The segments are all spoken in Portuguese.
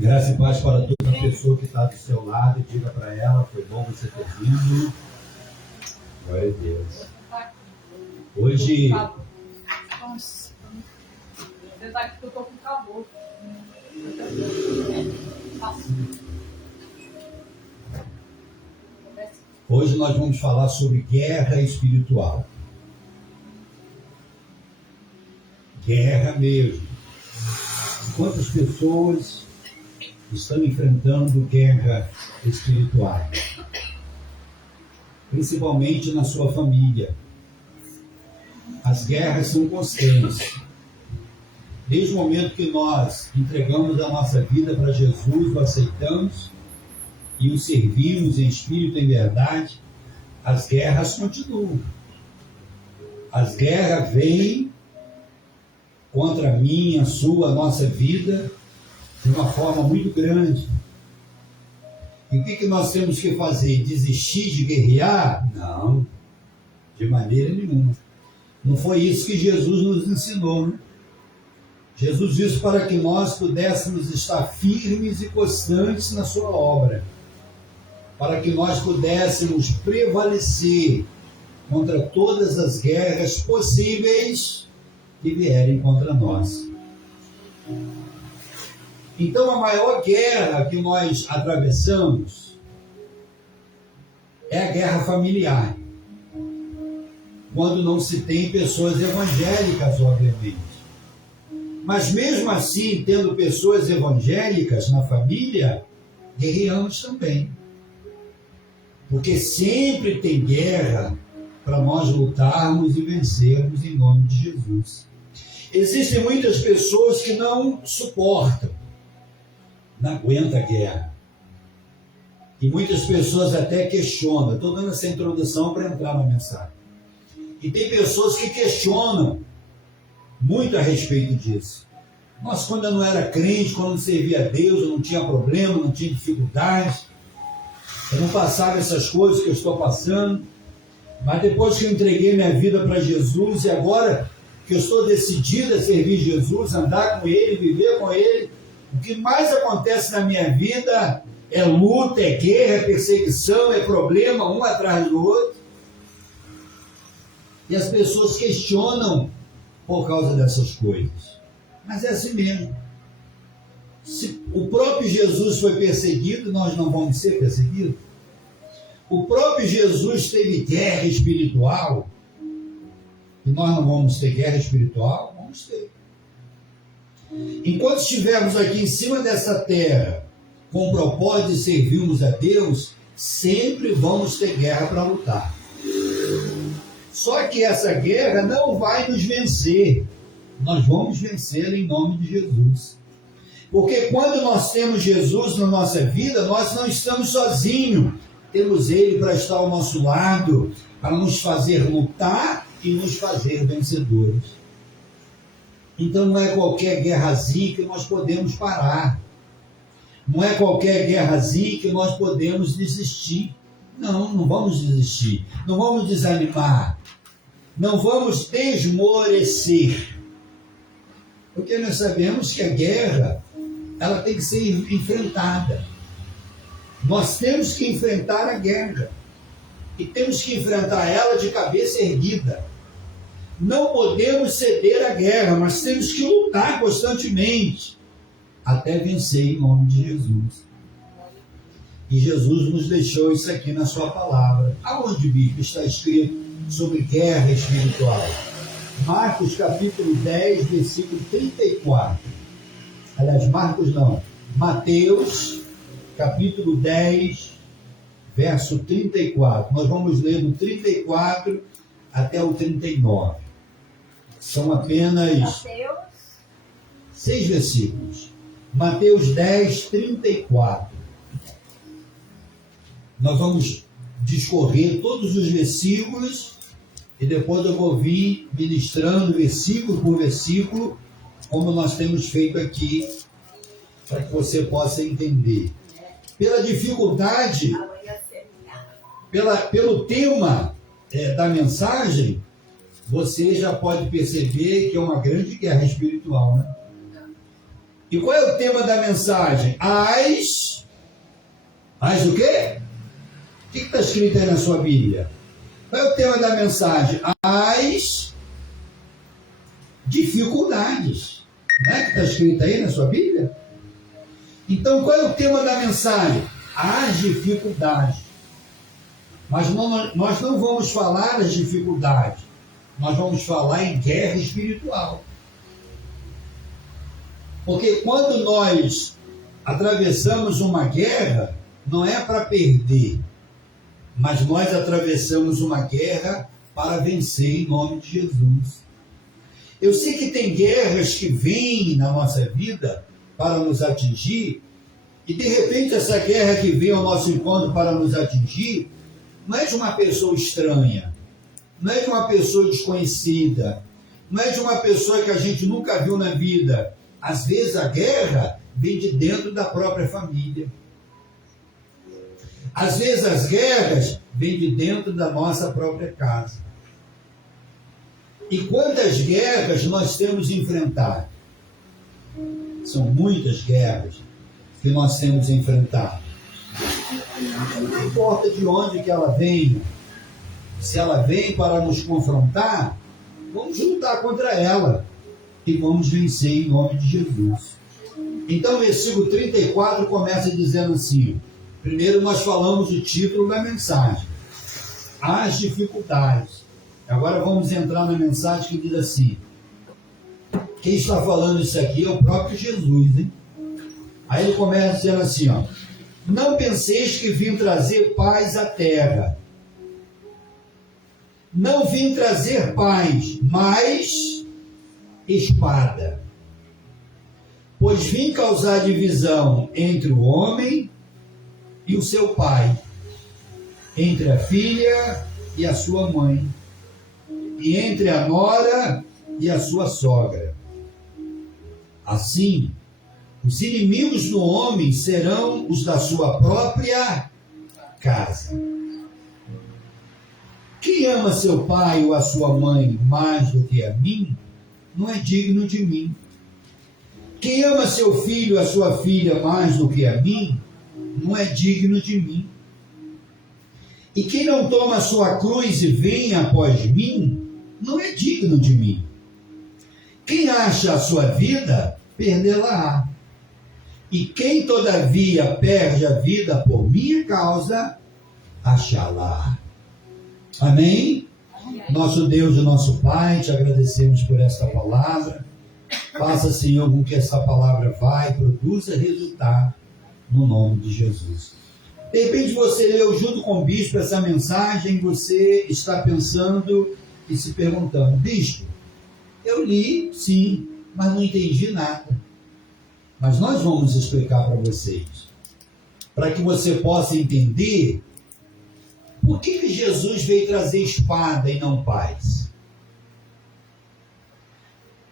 Graça e paz para toda pessoa que está do seu lado. Diga para ela, foi bom você ter vindo. Glória a Deus. Hoje... Nossa. Você tá aqui que eu tô com calor. Hoje nós vamos falar sobre guerra espiritual. Guerra mesmo. Quantas pessoas estão enfrentando guerra espiritual? Principalmente na sua família. As guerras são constantes. Desde o momento que nós entregamos a nossa vida para Jesus, o aceitamos e o servimos em espírito e em verdade, as guerras continuam. As guerras vêm contra a minha, a sua, a nossa vida de uma forma muito grande. E o que nós temos que fazer? Desistir de guerrear? Não, de maneira nenhuma. Não foi isso que Jesus nos ensinou, né? Jesus disse para que nós pudéssemos estar firmes e constantes na sua obra, para que nós pudéssemos prevalecer contra todas as guerras possíveis que vierem contra nós. Então, a maior guerra que nós atravessamos é a guerra familiar, quando não se tem pessoas evangélicas, obviamente. Mas mesmo assim, tendo pessoas evangélicas na família, guerreamos também. Porque sempre tem guerra para nós lutarmos e vencermos em nome de Jesus. Existem muitas pessoas que não suportam, não aguentam a guerra. E muitas pessoas até questionam. Estou dando essa introdução para entrar na mensagem. E tem pessoas que questionam muito a respeito disso. Nossa, quando eu não era crente, quando eu não servia a Deus, eu não tinha problema, não tinha dificuldades, eu não passava essas coisas que eu estou passando, mas depois que eu entreguei minha vida para Jesus e agora que eu estou decidido a servir Jesus, andar com Ele, viver com Ele, o que mais acontece na minha vida é luta, é guerra, é perseguição, é problema, um atrás do outro. E as pessoas questionam por causa dessas coisas. Mas é assim mesmo. Se o próprio Jesus foi perseguido, nós não vamos ser perseguidos. O próprio Jesus teve guerra espiritual, e nós não vamos ter guerra espiritual? Vamos ter. Enquanto estivermos aqui em cima dessa terra, com o propósito de servirmos a Deus, sempre vamos ter guerra para lutar. Só que essa guerra não vai nos vencer. Nós vamos vencer em nome de Jesus. Porque quando nós temos Jesus na nossa vida, nós não estamos sozinhos. Temos Ele para estar ao nosso lado, para nos fazer lutar e nos fazer vencedores. Então não é qualquer guerrazinha que nós podemos parar. Não é qualquer guerrazinha que nós podemos desistir. Não, não vamos desistir. Não vamos desanimar. Não vamos desmorecer. Porque nós sabemos que a guerra, ela tem que ser enfrentada. Nós temos que enfrentar a guerra. E temos que enfrentar ela de cabeça erguida. Não podemos ceder à guerra, mas temos que lutar constantemente até vencer em nome de Jesus. E Jesus nos deixou isso aqui na sua palavra. Aonde, Bíblia, está escrito sobre guerra espiritual? Marcos capítulo 10, versículo 34. Aliás, Marcos não. Mateus capítulo 10, verso 34. Nós vamos ler do 34 até o 39. São apenas 6 versículos. Mateus 10, 34. Nós vamos discorrer todos os versículos e depois eu vou vir ministrando versículo por versículo, como nós temos feito aqui, para que você possa entender. Pela dificuldade, pelo tema da mensagem, você já pode perceber que é uma grande guerra espiritual, né? E qual é o tema da mensagem? As o quê? O que está escrito aí na sua Bíblia? Qual é o tema da mensagem? As dificuldades. Não é que está escrito aí na sua Bíblia? Então, qual é o tema da mensagem? As dificuldades. Mas nós não vamos falar das dificuldades. Nós vamos falar em guerra espiritual. Porque quando nós atravessamos uma guerra, não é para perder, mas nós atravessamos uma guerra para vencer em nome de Jesus. Eu sei que tem guerras que vêm na nossa vida para nos atingir, e de repente essa guerra que vem ao nosso encontro para nos atingir, não é de uma pessoa estranha, não é de uma pessoa desconhecida, não é de uma pessoa que a gente nunca viu na vida. Às vezes a guerra vem de dentro da própria família. Às vezes as guerras vêm de dentro da nossa própria casa. E quantas guerras nós temos de enfrentar? São muitas guerras que nós temos de enfrentar. Não importa de onde que ela venha. Se ela vem para nos confrontar, vamos lutar contra ela e vamos vencer em nome de Jesus. Então, o versículo 34 começa dizendo assim: primeiro nós falamos o título da mensagem, as dificuldades. Agora vamos entrar na mensagem que diz assim, quem está falando isso aqui é o próprio Jesus, hein? Aí ele começa dizendo assim, ó: não penseis que vim trazer paz à terra. Não vim trazer paz, mas espada. Pois vim causar divisão entre o homem e o seu pai, entre a filha e a sua mãe, e entre a nora e a sua sogra. Assim, os inimigos do homem serão os da sua própria casa. Quem ama seu pai ou a sua mãe mais do que a mim, não é digno de mim. Quem ama seu filho ou a sua filha mais do que a mim, não é digno de mim. E quem não toma a sua cruz e vem após mim, não é digno de mim. Quem acha a sua vida, perdê-la-á. E quem todavia perde a vida por minha causa, achá-la. Amém? Nosso Deus e nosso Pai, te agradecemos por esta palavra. Faça, Senhor, com que essa palavra vá e produza resultado no nome de Jesus. De repente você leu junto com o bispo essa mensagem, você está pensando e se perguntando: bispo, eu li, sim, mas não entendi nada. Mas nós vamos explicar para vocês, para que você possa entender por que Jesus veio trazer espada e não paz.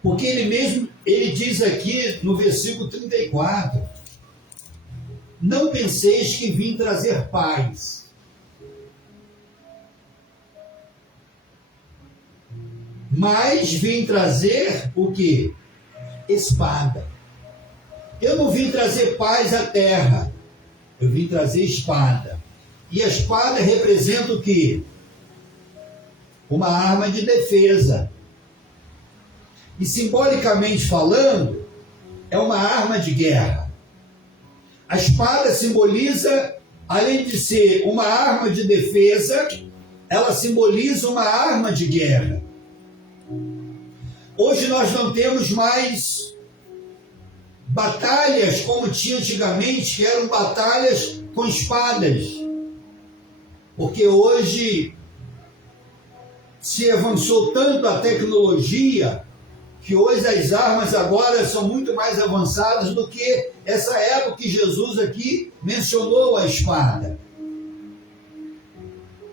Porque ele diz aqui no versículo 34, não penseis que vim trazer paz. Mas vim trazer o quê? Espada. Eu não vim trazer paz à terra, eu vim trazer espada. E a espada representa o quê? Uma arma de defesa. E simbolicamente falando, é uma arma de guerra. A espada simboliza, além de ser uma arma de defesa, ela simboliza uma arma de guerra. Hoje nós não temos mais batalhas como tinha antigamente, que eram batalhas com espadas. Porque hoje se avançou tanto a tecnologia que hoje as armas agora são muito mais avançadas do que essa época que Jesus aqui mencionou a espada.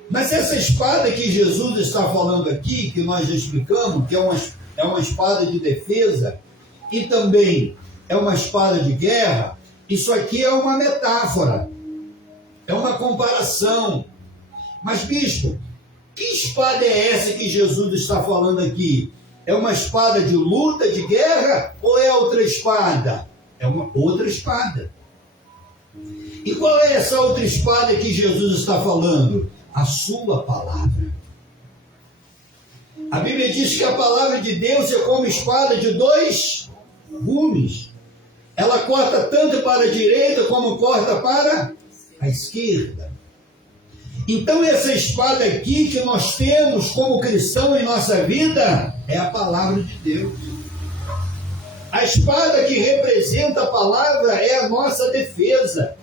Mas essa espada que Jesus está falando aqui, que nós já explicamos, que é uma espada de defesa e também é uma espada de guerra, isso aqui é uma metáfora, é uma comparação. Mas, bispo, que espada é essa que Jesus está falando aqui? É uma espada de luta, de guerra, ou é outra espada? É uma outra espada. E qual é essa outra espada que Jesus está falando? A sua palavra. A Bíblia diz que a palavra de Deus é como espada de dois gumes. Ela corta tanto para a direita como corta para a esquerda. Então essa espada aqui que nós temos como cristão em nossa vida é a palavra de Deus. A espada que representa a palavra é a nossa defesa.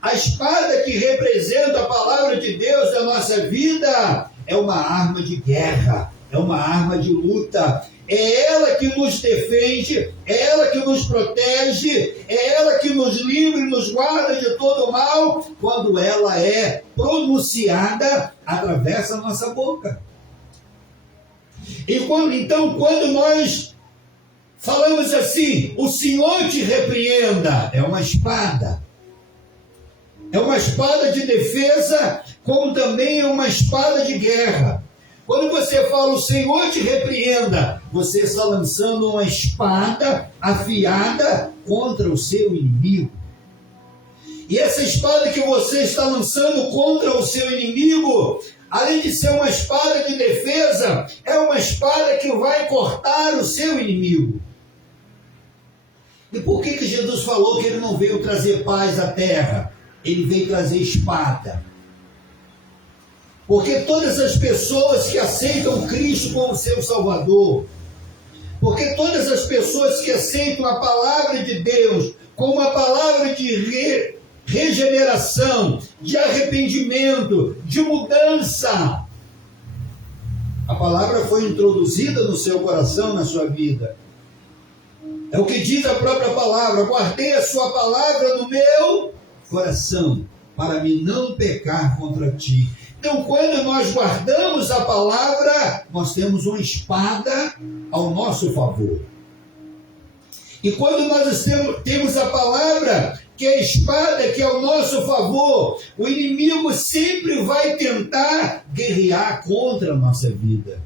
A espada que representa a palavra de Deus na nossa vida é uma arma de guerra, é uma arma de luta. É ela que nos defende, é ela que nos protege, é ela que nos livra e nos guarda de todo mal, quando ela é pronunciada através da nossa boca. E quando nós falamos assim, o Senhor te repreenda, é uma espada. É uma espada de defesa, como também é uma espada de guerra. Quando você fala, o Senhor te repreenda, você está lançando uma espada afiada contra o seu inimigo. E essa espada que você está lançando contra o seu inimigo, além de ser uma espada de defesa, é uma espada que vai cortar o seu inimigo. E por que Jesus falou que ele não veio trazer paz à terra? Ele veio trazer espada. Porque todas as pessoas que aceitam Cristo como seu Salvador, porque todas as pessoas que aceitam a palavra de Deus como uma palavra de regeneração, de arrependimento, de mudança, a palavra foi introduzida no seu coração, na sua vida. É o que diz a própria palavra: guardei a sua palavra no meu coração, para mim não pecar contra ti. Então, quando nós guardamos a palavra, nós temos uma espada ao nosso favor. E quando nós temos a palavra, que é a espada que é ao nosso favor, o inimigo sempre vai tentar guerrear contra a nossa vida.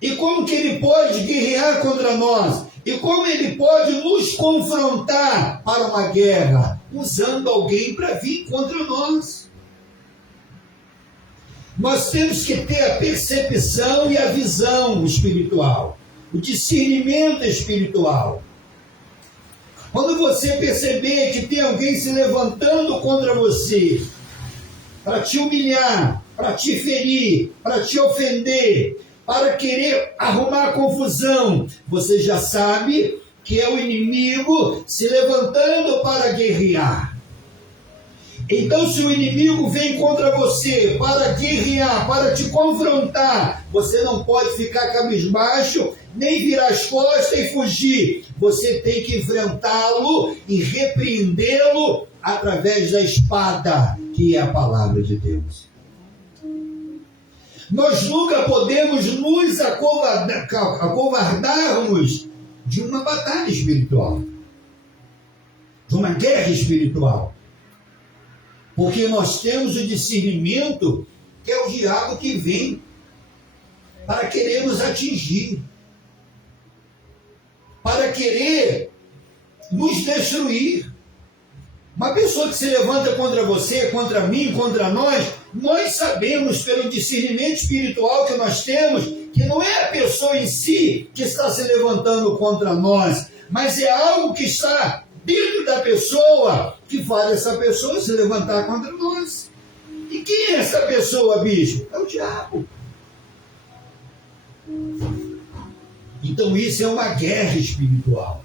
E como que ele pode guerrear contra nós? E como ele pode nos confrontar para uma guerra? Usando alguém para vir contra nós. Nós temos que ter a percepção e a visão espiritual, o discernimento espiritual. Quando você perceber que tem alguém se levantando contra você, para te humilhar, para te ferir, para te ofender, para querer arrumar confusão, você já sabe que é o inimigo se levantando para guerrear. Então, se o inimigo vem contra você para guerrear, para te confrontar, você não pode ficar cabisbaixo, nem virar as costas e fugir. Você tem que enfrentá-lo e repreendê-lo através da espada, que é a palavra de Deus. Nós nunca podemos nos acovardarmos de uma batalha espiritual, de uma guerra espiritual. Porque nós temos o discernimento, que é o diabo que vem para querer nos atingir, para querer nos destruir. Uma pessoa que se levanta contra você, contra mim, contra nós sabemos pelo discernimento espiritual que nós temos, que não é a pessoa em si que está se levantando contra nós, mas é algo que está dentro da pessoa que faz essa pessoa se levantar contra nós. E quem é essa pessoa, bispo? É o diabo. Então isso é uma guerra espiritual.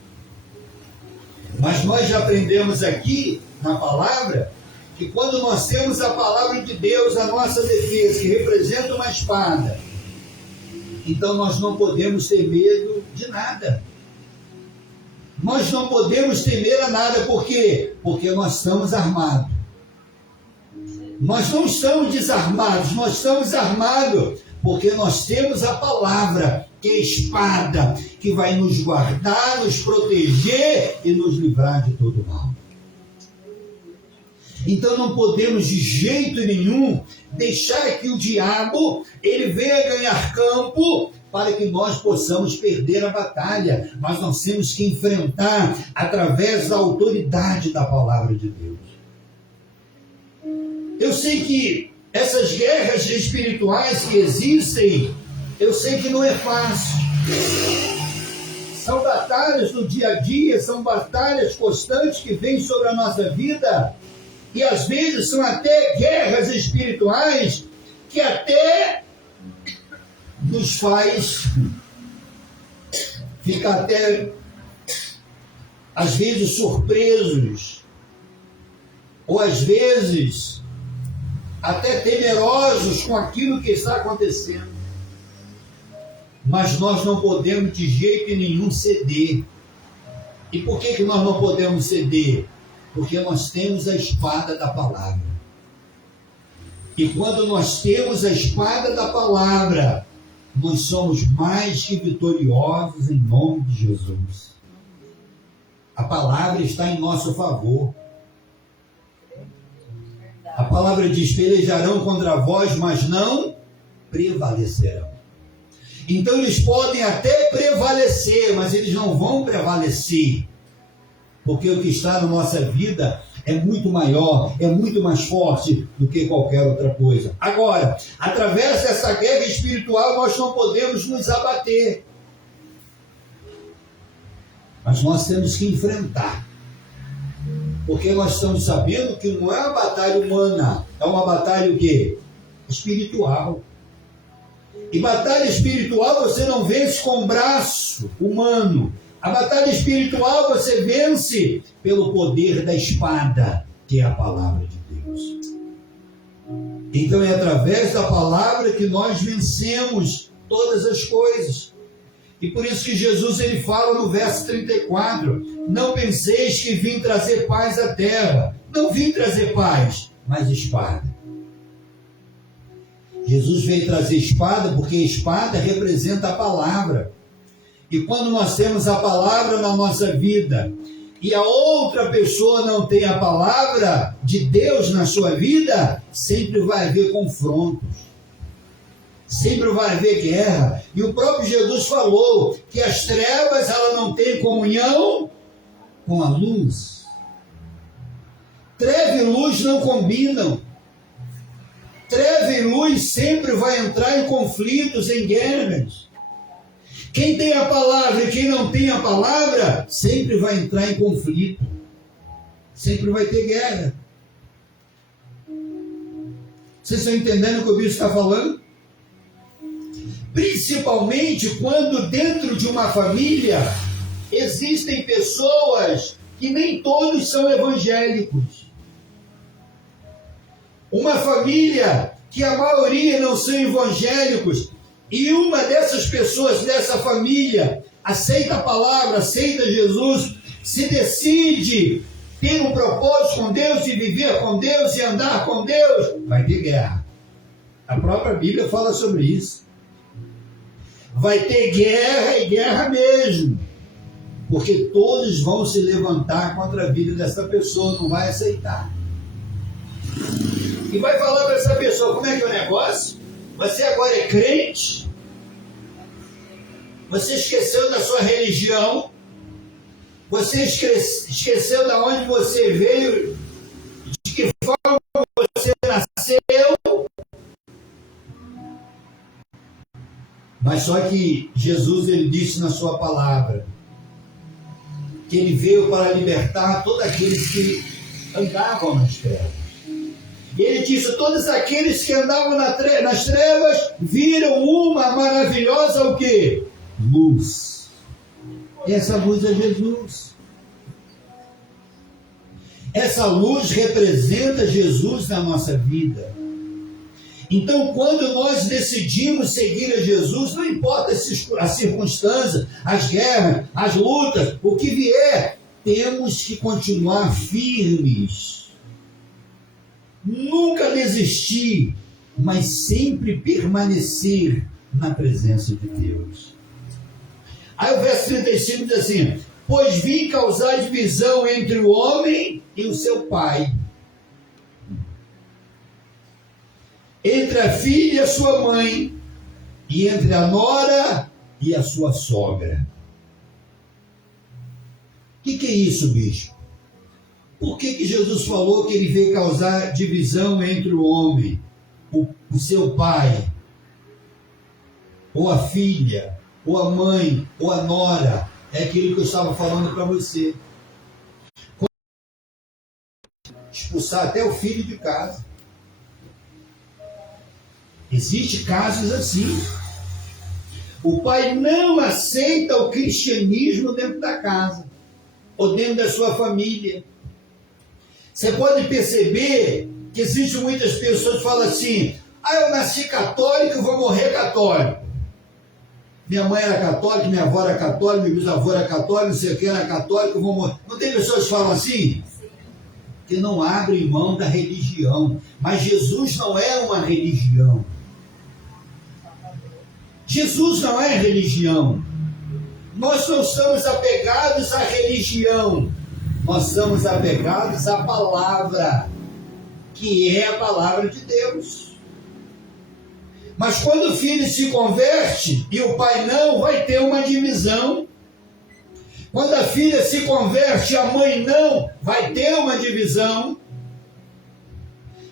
Mas nós já aprendemos aqui na palavra que quando nós temos a palavra de Deus, a nossa defesa, que representa uma espada, então nós não podemos ter medo de nada. Nós não podemos temer a nada. Por quê? Porque nós estamos armados. Nós não estamos desarmados, nós estamos armados, porque nós temos a palavra, que é a espada, que vai nos guardar, nos proteger e nos livrar de todo mal. Então não podemos de jeito nenhum deixar que o diabo ele venha ganhar campo para que nós possamos perder a batalha. Mas nós temos que enfrentar através da autoridade da palavra de Deus. Eu sei que essas guerras espirituais que existem, eu sei que não é fácil. São batalhas do dia a dia, são batalhas constantes que vêm sobre a nossa vida. E às vezes são até guerras espirituais que até nos faz ficar até, às vezes, surpresos. Ou às vezes até temerosos com aquilo que está acontecendo. Mas nós não podemos de jeito nenhum ceder. E por que nós não podemos ceder? Porque nós temos a espada da palavra. E quando nós temos a espada da palavra, nós somos mais que vitoriosos em nome de Jesus. A palavra está em nosso favor. A palavra diz: pelejarão contra vós, mas não prevalecerão. Então eles podem até prevalecer, mas eles não vão prevalecer. Porque o que está na nossa vida é muito maior, é muito mais forte do que qualquer outra coisa. Agora, através dessa guerra espiritual, nós não podemos nos abater. Mas nós temos que enfrentar. Porque nós estamos sabendo que não é uma batalha humana, é uma batalha o quê? Espiritual. E batalha espiritual você não vence com o braço humano. A batalha espiritual você vence pelo poder da espada, que é a palavra de Deus. Então é através da palavra que nós vencemos todas as coisas. E por isso que Jesus ele fala no verso 34, não penseis que vim trazer paz à terra. Não vim trazer paz, mas espada. Jesus veio trazer espada porque a espada representa a palavra. E quando nós temos a palavra na nossa vida e a outra pessoa não tem a palavra de Deus na sua vida, sempre vai haver confrontos. Sempre vai haver guerra. E o próprio Jesus falou que as trevas ela não têm comunhão com a luz. Treva e luz não combinam. Treva e luz sempre vai entrar em conflitos, em guerras. Quem tem a palavra e quem não tem a palavra, sempre vai entrar em conflito. Sempre vai ter guerra. Vocês estão entendendo o que o bispo está falando? Principalmente quando dentro de uma família existem pessoas que nem todos são evangélicos. Uma família que a maioria não são evangélicos e uma dessas pessoas dessa família aceita a palavra, aceita Jesus, se decide ter um propósito com Deus e viver com Deus e andar com Deus, vai ter guerra. A própria Bíblia fala sobre isso. Vai ter guerra e guerra mesmo. Porque todos vão se levantar contra a vida dessa pessoa, não vai aceitar. E vai falar para essa pessoa, como é que é o negócio? Você agora é crente? Você esqueceu da sua religião? Você esqueceu de onde você veio? De que forma você nasceu? Mas só que Jesus ele disse na sua palavra que ele veio para libertar todos aqueles que andavam nas trevas. E ele disse, todos aqueles que andavam nas trevas viram uma maravilhosa o quê? Luz. E essa luz é Jesus. Essa luz representa Jesus na nossa vida. Então, quando nós decidimos seguir a Jesus, não importa as circunstâncias, as guerras, as lutas, o que vier, temos que continuar firmes. Nunca desistir, mas sempre permanecer na presença de Deus. Aí o verso 35 diz assim, pois vim causar divisão entre o homem e o seu pai, entre a filha e a sua mãe, e entre a nora e a sua sogra. O que é isso, bispo? Por que Jesus falou que ele veio causar divisão entre o homem, o seu pai, ou a filha, ou a mãe, ou a nora? É aquilo que eu estava falando para você. Expulsar até o filho de casa. Existem casos assim. O pai não aceita o cristianismo dentro da casa, ou dentro da sua família. Você pode perceber que existem muitas pessoas que falam assim: eu nasci católico, eu vou morrer católico. Minha mãe era católica, minha avó era católica, meu bisavô era católico, não sei o que era católico, eu vou morrer. Não tem pessoas que falam assim? Que não abrem mão da religião. Mas Jesus não é uma religião. Jesus não é religião. Nós não estamos apegados à religião. Nós estamos apegados à palavra, que é a palavra de Deus. Mas quando o filho se converte e o pai não, vai ter uma divisão. Quando a filha se converte e a mãe não, vai ter uma divisão.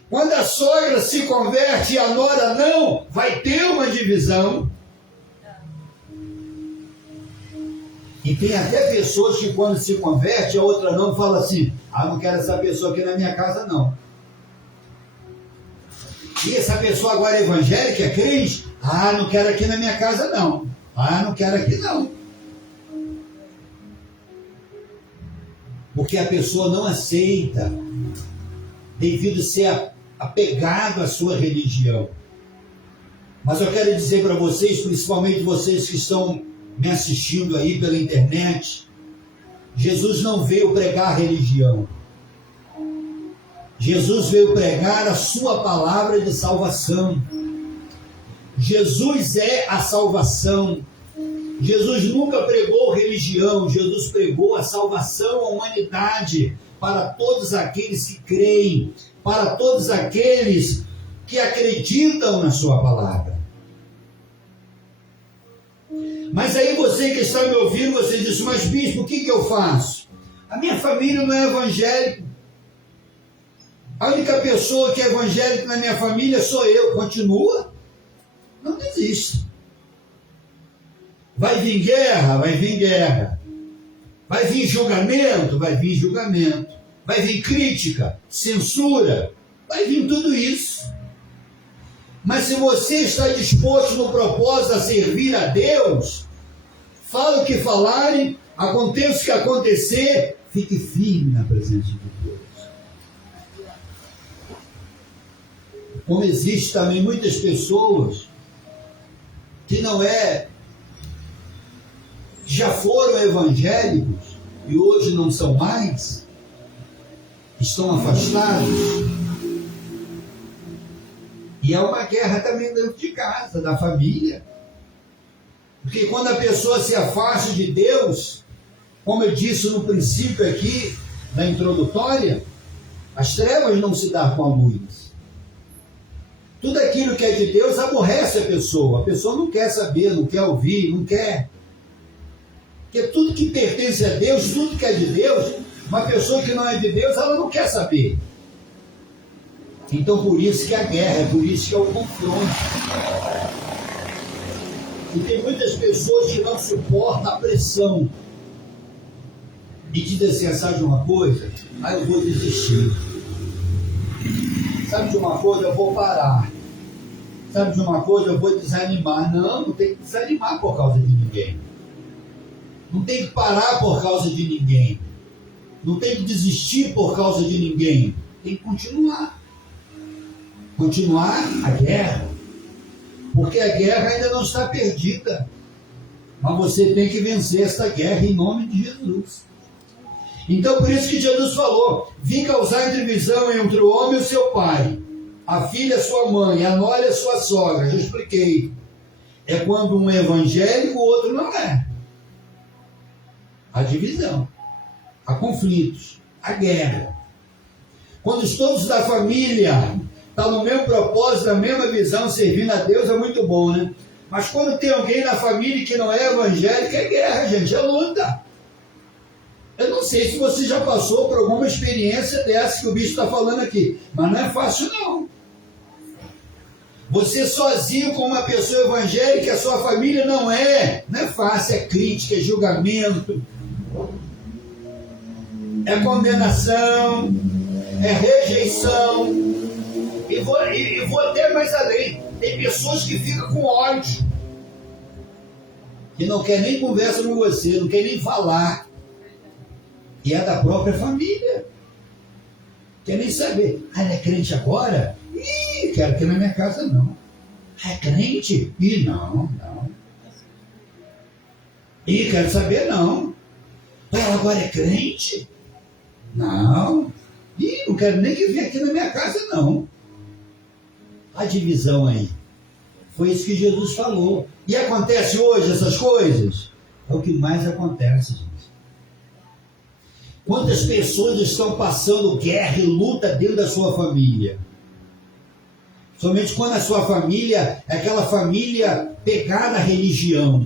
Quando a sogra se converte e a nora não, vai ter uma divisão. E tem até pessoas que quando se converte, a outra não, fala assim: não quero essa pessoa aqui na minha casa não. E essa pessoa agora é evangélica, é crente? Não quero aqui na minha casa não. Não quero aqui não. Porque a pessoa não aceita, devido a ser apegado à sua religião. Mas eu quero dizer para vocês, principalmente vocês que estão me assistindo aí pela internet, Jesus não veio pregar religião. Jesus veio pregar a sua palavra de salvação. Jesus é a salvação. Jesus nunca pregou religião, Jesus pregou a salvação à humanidade, para todos aqueles que creem, para todos aqueles que acreditam na sua palavra. Mas aí você que está me ouvindo, você diz: mas bispo, o que eu faço? A minha família não é evangélica. A única pessoa que é evangélica na minha família sou eu. Continua? Não desista. Vai vir guerra? Vai vir guerra. Vai vir julgamento? Vai vir julgamento. Vai vir crítica, censura, vai vir tudo isso. Mas se você está disposto no propósito a servir a Deus, fala o que falarem, aconteça o que acontecer, fique firme na presença de Deus. Como existe também muitas pessoas que já foram evangélicos e hoje não são mais, estão afastados. E é uma guerra também dentro de casa, da família. Porque quando a pessoa se afasta de Deus, como eu disse no princípio aqui, na introdutória, as trevas não se dão com a luz. Tudo aquilo que é de Deus aborrece a pessoa não quer saber, não quer ouvir, não quer. Porque tudo que pertence a Deus, tudo que é de Deus, uma pessoa que não é de Deus, ela não quer saber. Então por isso que a guerra, é por isso que é o confronto. E tem muitas pessoas que não suportam a pressão. E te dizem assim: sabe de uma coisa? Eu vou desistir. Sabe de uma coisa? Eu vou parar. Sabe de uma coisa? Eu vou desanimar. Não tem que desanimar por causa de ninguém. Não tem que parar por causa de ninguém. Não tem que desistir por causa de ninguém. Tem que continuar. Continuar a guerra. Porque a guerra ainda não está perdida. Mas você tem que vencer esta guerra em nome de Jesus. Então por isso que Jesus falou: vim causar divisão entre o homem e o seu pai, a filha e a sua mãe, a nora e a sua sogra. Já expliquei. É quando um é evangélico, o outro não é. A divisão, há conflitos, a guerra. Quando todos da família estão no mesmo propósito, na mesma visão, servindo a Deus, é muito bom, né? Mas quando tem alguém na família que não é evangélico, é guerra, gente, é luta. Eu não sei se você já passou por alguma experiência dessa que o bicho está falando aqui, mas não é fácil não. Você sozinho com uma pessoa evangélica, a sua família não é fácil, é crítica, é julgamento, é condenação, é rejeição, e vou até mais além, tem pessoas que ficam com ódio, que não quer nem conversa com você, não quer nem falar, e é da própria família, quer nem saber, ele é crente agora? Ih, quero que na minha casa não. É crente? Ih, não. Ih, quero saber não. Ela agora é crente? Não. Ih, não quero nem que venha aqui na minha casa não. A divisão aí. Foi isso que Jesus falou. E acontece hoje essas coisas? É o que mais acontece, gente. Quantas pessoas estão passando guerra e luta dentro da sua família? Somente quando a sua família é aquela família pegada à religião,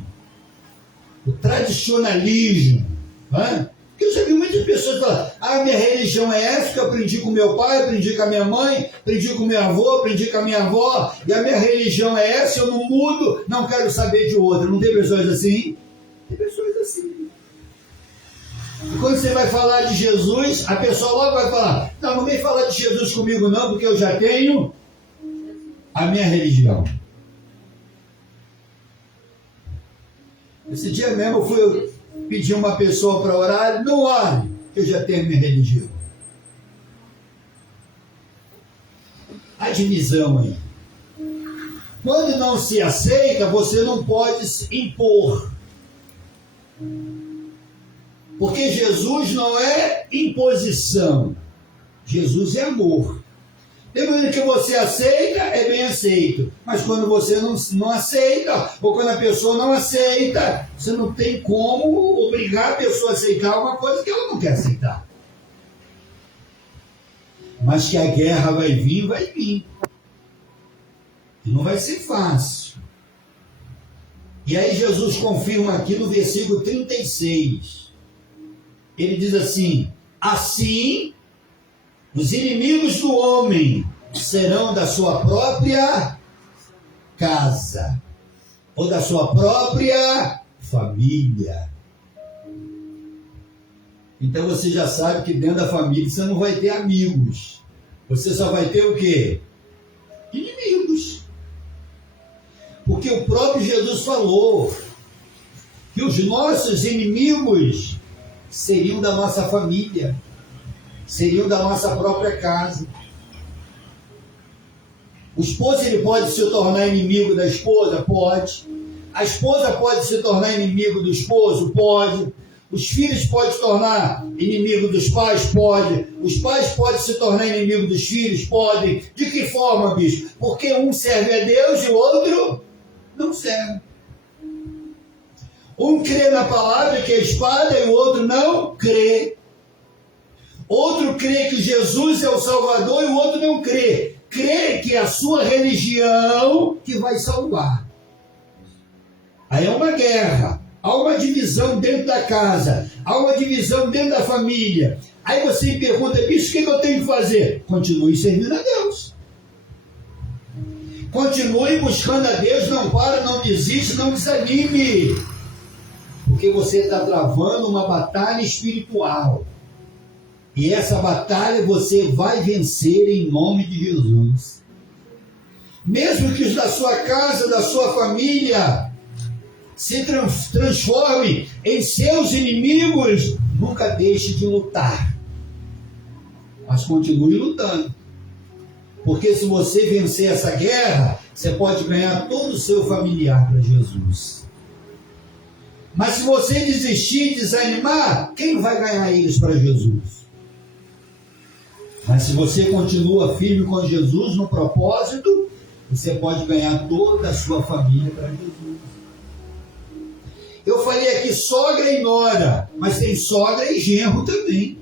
o tradicionalismo. Porque eu já vi muitas pessoas falar, minha religião é essa que eu aprendi com meu pai, aprendi com a minha mãe, aprendi com meu avô, aprendi com a minha avó, e a minha religião é essa, eu não mudo, não quero saber de outra. Não tem pessoas assim? Tem pessoas assim. E quando você vai falar de Jesus, a pessoa logo vai falar, não vem falar de Jesus comigo não, porque eu já tenho a minha religião. Esse dia mesmo eu fui pedir uma pessoa para orar, não ore, que eu já tenho a minha religião. A divisão aí. Quando não se aceita, você não pode se impor. Porque Jesus não é imposição. Jesus é amor. Depois que você aceita, é bem aceito. Mas quando você não aceita, ou quando a pessoa não aceita, você não tem como obrigar a pessoa a aceitar uma coisa que ela não quer aceitar. Mas que a guerra vai vir, vai vir. E não vai ser fácil. E aí Jesus confirma aqui no versículo 36. Ele diz assim, assim os inimigos do homem serão da sua própria casa, ou da sua própria família. Então você já sabe que dentro da família você não vai ter amigos. Você só vai ter o quê? Inimigos. Porque o próprio Jesus falou que os nossos inimigos seriam da nossa família, seriam da nossa própria casa. O esposo ele pode se tornar inimigo da esposa? Pode. A esposa pode se tornar inimigo do esposo? Pode. Os filhos podem se tornar inimigo dos pais? Pode. Os pais podem se tornar inimigo dos filhos? Podem. De que forma, bicho? Porque um serve a Deus e o outro não serve. Um crê na palavra que é a espada e o outro não crê. Outro crê que Jesus é o Salvador e o outro não crê. Crê que é a sua religião que vai salvar. Aí é uma guerra. Há uma divisão dentro da casa. Há uma divisão dentro da família. Aí você me pergunta, bicho, o que eu tenho que fazer? Continue servindo a Deus. Continue buscando a Deus. Não para, não desiste, não desanime. Porque você está travando uma batalha espiritual. E essa batalha você vai vencer em nome de Jesus. Mesmo que os da sua casa, da sua família, se transformem em seus inimigos, nunca deixe de lutar. Mas continue lutando. Porque se você vencer essa guerra, você pode ganhar todo o seu familiar para Jesus. Mas se você desistir, desanimar, quem vai ganhar eles para Jesus? Mas se você continua firme com Jesus no propósito, você pode ganhar toda a sua família para Jesus. Eu falei aqui sogra e nora, mas tem sogra e genro também.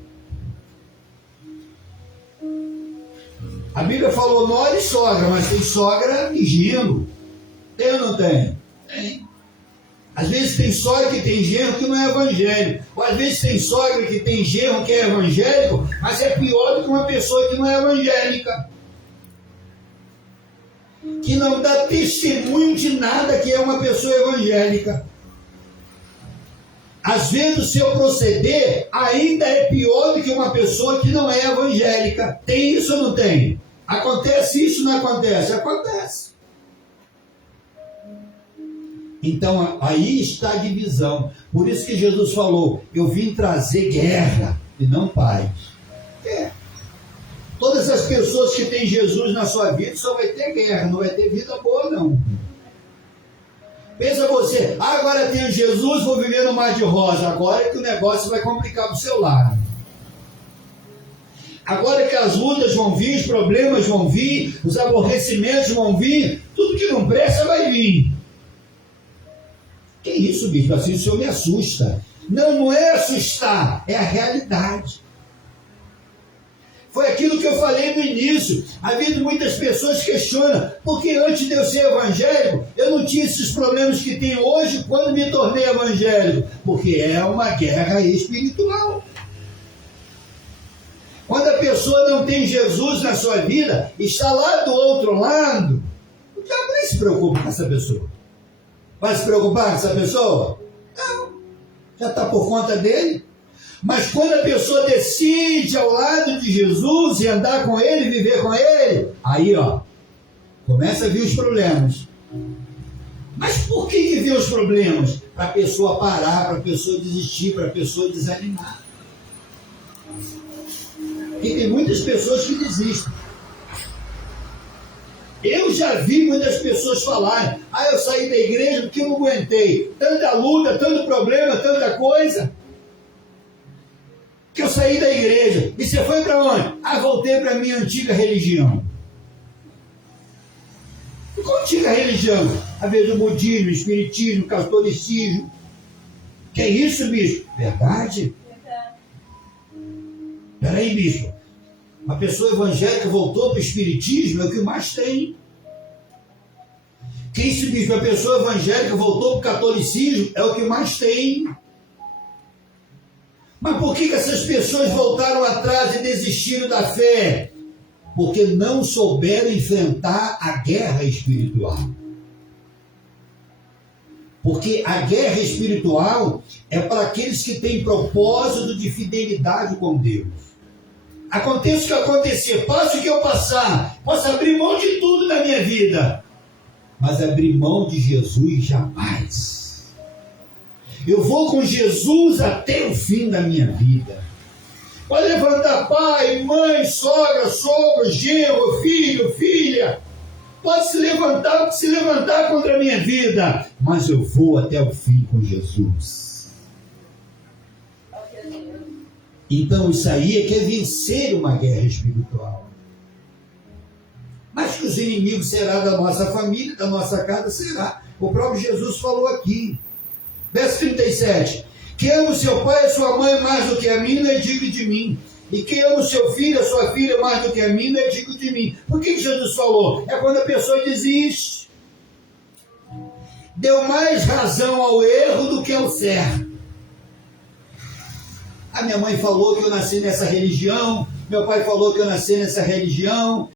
A Bíblia falou nora e sogra, mas tem sogra e genro. Tem ou não tem? Às vezes tem sogra que tem genro que não é evangélico. Ou às vezes tem sogra que tem genro que é evangélico, mas é pior do que uma pessoa que não é evangélica. Que não dá testemunho de nada que é uma pessoa evangélica. Às vezes o seu proceder ainda é pior do que uma pessoa que não é evangélica. Tem isso ou não tem? Acontece isso ou não acontece? Acontece. Então aí está a divisão. Por isso que Jesus falou, eu vim trazer guerra e não paz. Todas as pessoas que têm Jesus na sua vida só vai ter guerra, não vai ter vida boa não. Pensa você, agora tenho Jesus, vou viver no mar de rosa. Agora é que o negócio vai complicar para o seu lado. Agora que as lutas vão vir, os problemas vão vir, os aborrecimentos vão vir, tudo que não presta vai vir. Que isso, bispo? Assim o senhor me assusta. Não, não é assustar, é a realidade. Foi aquilo que eu falei no início. Havia muitas pessoas que questionam, porque antes de eu ser evangélico, eu não tinha esses problemas que tenho hoje quando me tornei evangélico. Porque é uma guerra espiritual. Quando a pessoa não tem Jesus na sua vida, está lá do outro lado, o diabo nem se preocupa com essa pessoa. Vai se preocupar com essa pessoa? Não. Já está por conta dele. Mas quando a pessoa decide ao lado de Jesus e andar com ele, viver com ele, aí começa a vir os problemas. Mas por que vem os problemas? Para a pessoa parar, para a pessoa desistir, para a pessoa desanimar. Porque tem muitas pessoas que desistem. Eu já vi muitas pessoas falarem, eu saí da igreja porque eu não aguentei. Tanta luta, tanto problema, tanta coisa. Que eu saí da igreja. E você foi para onde? Voltei para a minha antiga religião. E qual antiga religião? A vez do budismo, espiritismo, catolicismo. Que é isso, bispo? Verdade? Peraí, bispo. Uma pessoa evangélica voltou para o espiritismo, é o que mais tem. Que isso, bispo? A pessoa evangélica voltou para o catolicismo, é o que mais tem. Mas por que essas pessoas voltaram atrás e desistiram da fé? Porque não souberam enfrentar a guerra espiritual. Porque a guerra espiritual é para aqueles que têm propósito de fidelidade com Deus. Aconteça o que acontecer, passe o que eu passar, posso abrir mão de tudo na minha vida, mas abrir mão de Jesus jamais. Eu vou com Jesus até o fim da minha vida. Pode levantar pai, mãe, sogra, sogro, genro, filho, filha. Pode se levantar contra a minha vida. Mas eu vou até o fim com Jesus. Então isso aí é que é vencer uma guerra espiritual. Mas que os inimigos serão da nossa família, da nossa casa, será. O próprio Jesus falou aqui. Verso 37. Quem ama o seu pai e a sua mãe mais do que a mim, não é digno de mim. E quem ama o seu filho e a sua filha mais do que a mim, não é digno de mim. Por que Jesus falou? É quando a pessoa desiste. Deu mais razão ao erro do que ao certo. A minha mãe falou que eu nasci nessa religião, meu pai falou que eu nasci nessa religião,